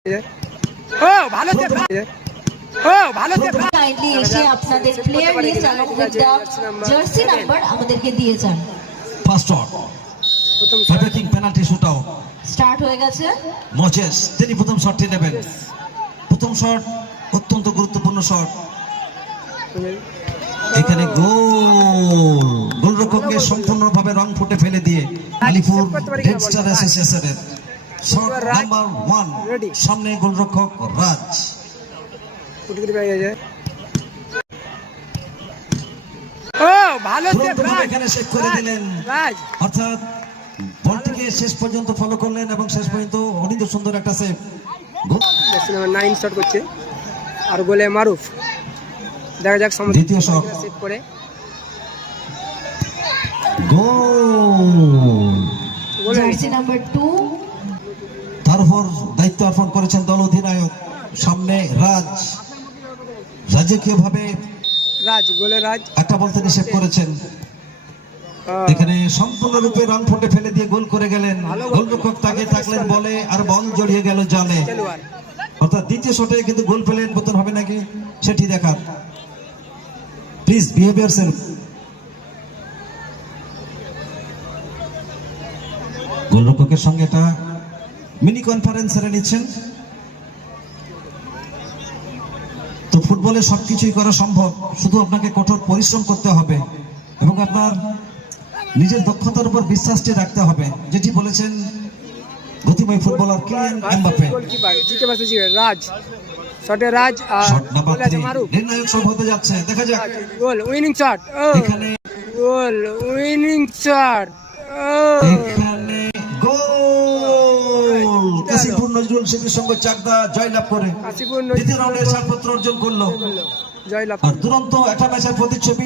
ও ভালো ও ভালো কাইন্ডলি এসে আপনাদের প্লেয়ার জার্সি নাম্বার আমাদেরকে দিয়ে যান। ফার্স্ট শট প্রথম shot। Breaking penalty shoot start হয়ে গেছে। মোচেস তিনি প্রথম শটটি নেবেন। প্রথম শট অত্যন্ত গুরুত্বপূর্ণ শট এখানে গোল। গোলরক্ষককে সম্পূর্ণভাবে রং ফুটে ফেলে দিয়ে আলিপুর রেড স্টার অ্যাসোসিয়েশনের শট নাম্বার ওয়ান সামনে গোলরক্ষক রাজ। এখানে শেষ করে দিলেন। রাজ। অর্থাৎ বলটিকে শেষ পর্যন্ত ফলো করলেন এবং শেষ পর্যন্ত অনিন্দ সুন্দর একটা সেভ নাইন শট করছে। আর গোলে মারুফ। দেখা যাক দ্বিতীয় শট সেভ করে। গোল। নাম্বার টু উপর দায়িত্ব অর্পণ করেছেন দল অধিনায়ক। সামনে রাজ। রাজকীয় ভাবে রাজ গোলে রাজ। একটা বল থেকে সেভ করেছেন। এখানে সম্পূর্ণরূপে রং ফুটে ফেলে দিয়ে গোল করে গেলেন। গোলরক্ষক তাকে থাকলেন বলে আর বল জড়িয়ে গেল জালে। অর্থাৎ দ্বিতীয় শটে কিন্তু গোল পেলেন বোতল হবে নাকি সেটি দেখার। প্লিজ বিহেভিয়ার সেলফ গোলরক্ষকের সঙ্গে একটা মিনি কনফারেন্স সেরে নিচ্ছেন। তো ফুটবলে সবকিছুই করা সম্ভব শুধু আপনাকে কঠোর পরিশ্রম করতে হবে এবং আপনার নিজের দক্ষতার উপর বিশ্বাসটি রাখতে হবে। যেটি বলেছেন গতিময় ফুটবলার কিলিয়ান এমবাপে জিতে পারছে রাজ শটে রাজ নির্ণায়ক শট হতে যাচ্ছে দেখা যাক। গোল উইনিং শট এখানে গোল উইনিং শট এখানে গোল। কাশীপুর নজরুল সিংহের সঙ্গে চাকদা জয়লাভ করে। দ্বিতীয় রাউন্ডে ছাড়পত্র অর্জন করল। জয়লাভ। আর দুরন্ত একটা ম্যাচের প্রতিচ্ছবি